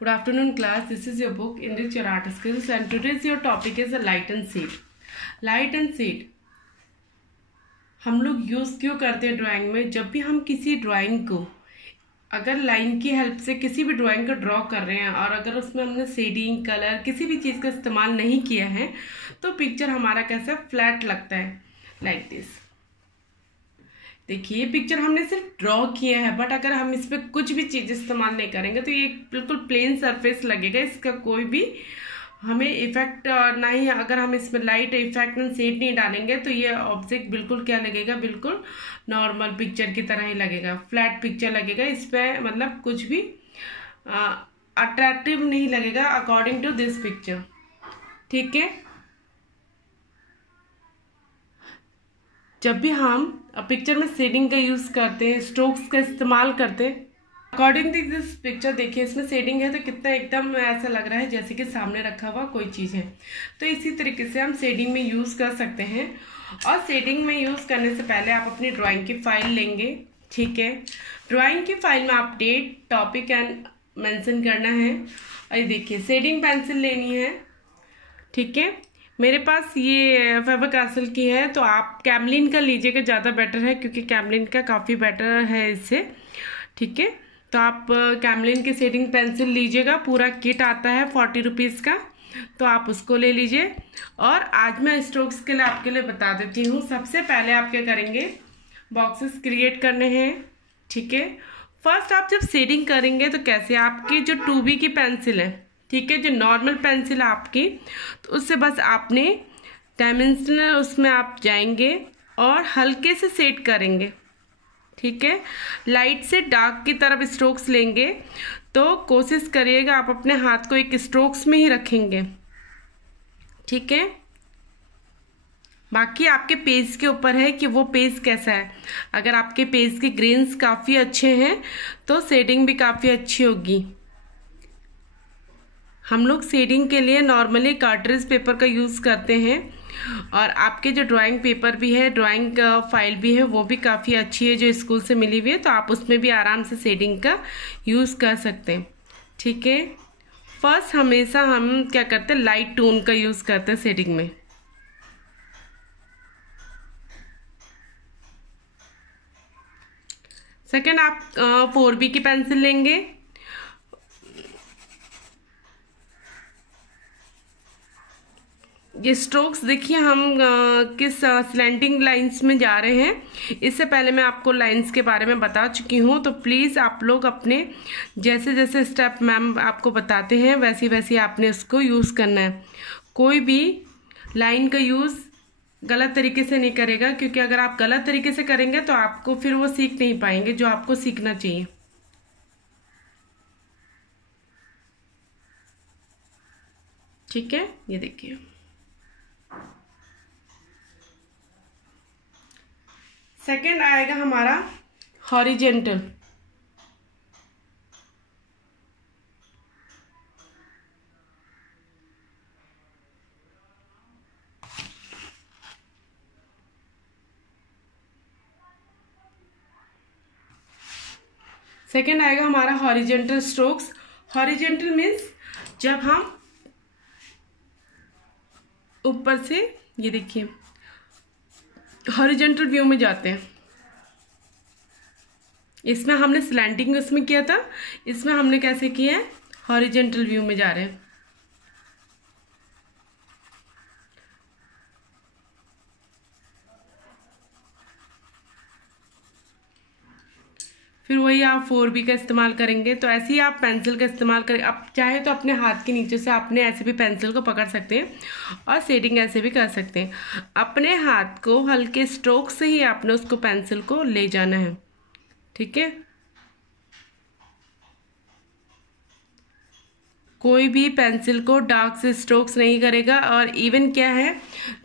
Good afternoon class, this is your book Enrich Your Art Skills and today's your topic is a light and shade. Light and shade हम लोग use क्यों करते हैं drawing में? जब भी हम किसी ड्राइंग को अगर लाइन की हेल्प से किसी भी ड्राइंग को ड्रॉ कर रहे हैं और अगर उसमें हमने शेडिंग कलर किसी भी चीज़ का इस्तेमाल नहीं किया है तो पिक्चर हमारा कैसा फ्लैट लगता है, लाइक दिस। देखिए पिक्चर हमने सिर्फ ड्रॉ किया है, बट अगर हम इस पर कुछ भी चीज़ इस्तेमाल नहीं करेंगे तो ये बिल्कुल प्लेन सरफेस लगेगा। इसका कोई भी हमें इफेक्ट ना ही, अगर हम इसमें लाइट इफेक्ट एंड शेड नहीं डालेंगे तो ये ऑब्जेक्ट बिल्कुल क्या लगेगा, बिल्कुल नॉर्मल पिक्चर की तरह ही लगेगा, फ्लैट पिक्चर लगेगा। इस पर मतलब कुछ भी अट्रैक्टिव नहीं लगेगा अकॉर्डिंग टू दिस पिक्चर, ठीक है। जब भी हम पिक्चर में शेडिंग का यूज़ करते हैं, स्ट्रोक्स का इस्तेमाल करते हैं, अकॉर्डिंग टू दिस पिक्चर देखिए इसमें शेडिंग है तो कितना एकदम ऐसा लग रहा है जैसे कि सामने रखा हुआ कोई चीज़ है। तो इसी तरीके से हम शेडिंग में यूज़ कर सकते हैं। और शेडिंग में यूज़ करने से पहले आप अपनी ड्राइंग की फाइल लेंगे, ठीक है। ड्राइंग की फाइल में आप डेट, टॉपिक एंड मेंशन करना है। और ये देखिए शेडिंग पेंसिल लेनी है, ठीक है। मेरे पास ये फेबर कासल की है, तो आप कैमलिन का लीजिएगा, ज़्यादा बेटर है क्योंकि कैमलिन का काफ़ी बेटर है इससे, ठीक है। तो आप कैमलिन की शेडिंग पेंसिल लीजिएगा, पूरा किट आता है 40 रुपीज़ का, तो आप उसको ले लीजिए। और आज मैं स्ट्रोक्स के लिए आपके लिए बता देती हूँ। सबसे पहले आप क्या करेंगे, बॉक्सेस क्रिएट करने हैं, ठीक है। फर्स्ट आप जब शेडिंग करेंगे तो कैसे, आपकी जो 2B की पेंसिल है, ठीक है, जो नॉर्मल पेंसिल है आपकी, तो उससे बस आपने डायमेंशनल उसमें आप जाएंगे और हल्के से सेट करेंगे, ठीक है। लाइट से डार्क की तरफ स्ट्रोक्स लेंगे, तो कोशिश करिएगा आप अपने हाथ को एक स्ट्रोक्स में ही रखेंगे, ठीक है। बाकी आपके पेज के ऊपर है कि वो पेज कैसा है। अगर आपके पेज के ग्रेन्स काफ़ी अच्छे हैं तो शेडिंग भी काफ़ी अच्छी होगी। हम लोग शेडिंग के लिए नॉर्मली कार्ट्रिज पेपर का यूज़ करते हैं, और आपके जो ड्राइंग पेपर भी है, ड्राइंग फाइल भी है, वो भी काफ़ी अच्छी है जो स्कूल से मिली हुई है, तो आप उसमें भी आराम से शेडिंग का यूज़ कर सकते हैं, ठीक है। फर्स्ट हमेशा हम क्या करते हैं, लाइट टोन का यूज़ करते हैं शेडिंग में। सेकेंड आप 4B की पेंसिल लेंगे। ये स्ट्रोक्स देखिए हम किस स्लैंटिंग लाइंस में जा रहे हैं। इससे पहले मैं आपको लाइंस के बारे में बता चुकी हूँ, तो प्लीज़ आप लोग अपने जैसे जैसे स्टेप मैम आपको बताते हैं वैसी वैसी आपने उसको यूज़ करना है। कोई भी लाइन का यूज़ गलत तरीके से नहीं करेगा, क्योंकि अगर आप गलत तरीके से करेंगे तो आपको फिर वो सीख नहीं पाएंगे जो आपको सीखना चाहिए, ठीक है। ये देखिए सेकेंड आएगा हमारा हॉरिजेंटल। सेकेंड आएगा हमारा हॉरिजेंटल स्ट्रोक्स। हॉरिजेंटल मीन्स जब हम ऊपर से, ये देखिए हॉरिजेंटल व्यू में जाते हैं। इसमें हमने स्लैंटिंग उसमें किया था, इसमें हमने कैसे किया है, हॉरिजेंटल व्यू में जा रहे हैं। फिर वही आप 4B का इस्तेमाल करेंगे। तो ऐसे ही आप पेंसिल का इस्तेमाल करें। आप चाहे तो अपने हाथ के नीचे से आपने ऐसे भी पेंसिल को पकड़ सकते हैं और शेडिंग ऐसे भी कर सकते हैं। अपने हाथ को हल्के स्ट्रोक से ही आपने उसको पेंसिल को ले जाना है, ठीक है। कोई भी पेंसिल को डार्क से स्ट्रोक्स नहीं करेगा। और इवन क्या है,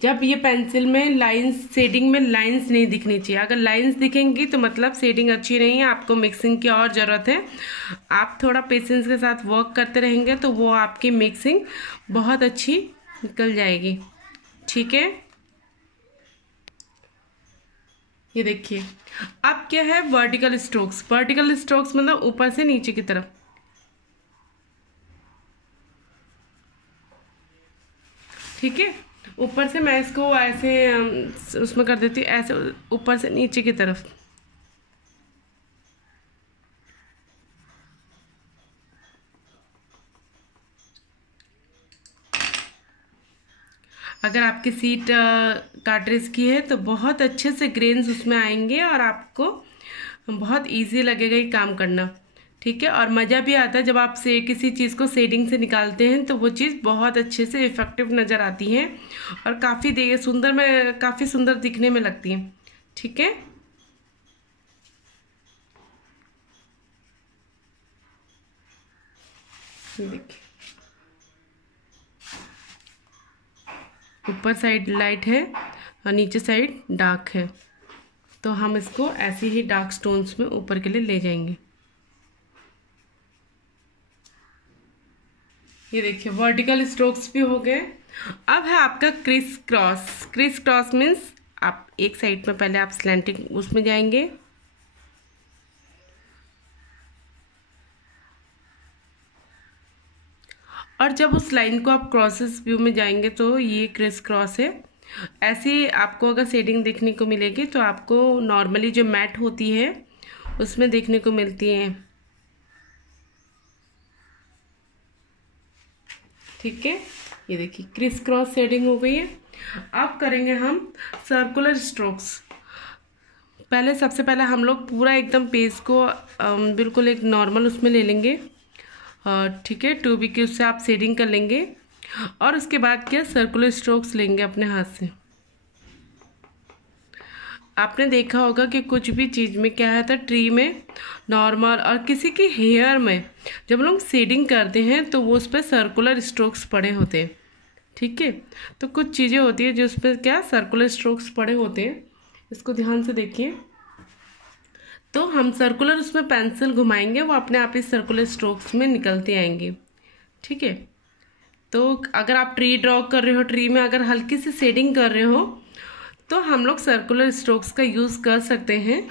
जब ये पेंसिल में लाइंस, शेडिंग में लाइंस नहीं दिखनी चाहिए। अगर लाइंस दिखेंगी तो मतलब शेडिंग अच्छी नहीं है, आपको मिक्सिंग की और ज़रूरत है। आप थोड़ा पेशेंस के साथ वर्क करते रहेंगे तो वो आपकी मिक्सिंग बहुत अच्छी निकल जाएगी, ठीक है। ये देखिए अब क्या है, वर्टिकल स्ट्रोक्स। वर्टिकल स्ट्रोक्स मतलब ऊपर से नीचे की तरफ। ठीक है। ऊपर से मैं इसको ऐसे उसमें कर देती हूँ, ऐसे ऊपर से नीचे की तरफ। अगर आपकी सीट कार्ट्रिज की है तो बहुत अच्छे से ग्रेन्स उसमें आएंगे और आपको बहुत इजी लगेगा ये काम करना, ठीक है। और मज़ा भी आता है जब आप से किसी चीज़ को शेडिंग से निकालते हैं तो वो चीज़ बहुत अच्छे से इफ़ेक्टिव नज़र आती है और काफ़ी सुंदर दिखने में लगती है, ठीक है। देखिए ऊपर साइड लाइट है और नीचे साइड डार्क है, तो हम इसको ऐसे ही डार्क स्टोन्स में ऊपर के लिए ले जाएंगे। ये देखिए वर्टिकल स्ट्रोक्स भी हो गए। अब है आपका criss cross. Criss cross means आप एक साइड में पहले आप स्लैंटिंग उसमें जाएंगे और जब उस लाइन को आप क्रॉसेस व्यू में जाएंगे तो ये क्रिस क्रॉस है। ऐसे आपको अगर शेडिंग देखने को मिलेगी तो आपको नॉर्मली जो मैट होती है उसमें देखने को मिलती है, ठीक है। ये देखिए क्रिस क्रॉस शेडिंग हो गई है। अब करेंगे हम सर्कुलर स्ट्रोक्स। सबसे पहले हम लोग पूरा एकदम पेज को बिल्कुल एक नॉर्मल उसमें ले लेंगे, ठीक है। 2B की उससे आप शेडिंग कर लेंगे और उसके बाद क्या सर्कुलर स्ट्रोक्स लेंगे अपने हाथ से। आपने देखा होगा कि कुछ भी चीज़ में क्या है, तो ट्री में नॉर्मल और किसी की हेयर में जब लोग शेडिंग करते हैं तो वो उस पर सर्कुलर स्ट्रोक्स पड़े होते हैं, ठीक है। तो कुछ चीज़ें होती है जो उस पर क्या सर्कुलर स्ट्रोक्स पड़े होते हैं, इसको ध्यान से देखिए। तो हम सर्कुलर उसमें पेंसिल घुमाएंगे, वो अपने आप ही सर्कुलर स्ट्रोक्स में निकलते आएंगे, ठीक है। तो अगर आप ट्री ड्रॉ कर रहे हो, ट्री में अगर हल्की सी शेडिंग कर रहे हो तो हम लोग सर्कुलर स्ट्रोक्स का यूज़ कर सकते हैं।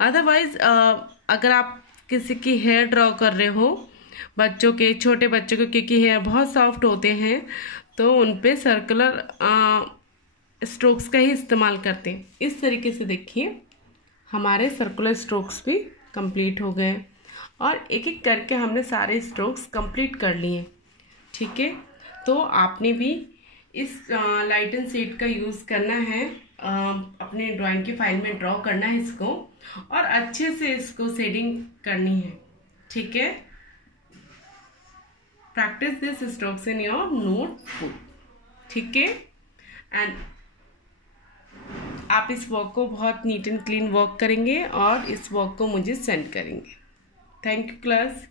अदरवाइज़ अगर आप किसी की हेयर ड्रॉ कर रहे हो, छोटे बच्चों के क्योंकि हेयर बहुत सॉफ्ट होते हैं तो उन पे सर्कुलर स्ट्रोक्स का ही इस्तेमाल करते हैं। इस तरीके से देखिए हमारे सर्कुलर स्ट्रोक्स भी कंप्लीट हो गए और एक एक करके हमने सारे स्ट्रोक्स कंप्लीट कर लिए, ठीक है। तो आपने भी इस लाइट एंड शेड का यूज़ करना है, अपने ड्राइंग की फाइल में ड्रॉ करना है इसको और अच्छे से इसको शेडिंग करनी है, ठीक है। Practice this strokes in your notebook, ठीक है। एंड आप इस वर्क को बहुत नीट एंड क्लीन वर्क करेंगे और इस वर्क को मुझे सेंड करेंगे। Thank you class.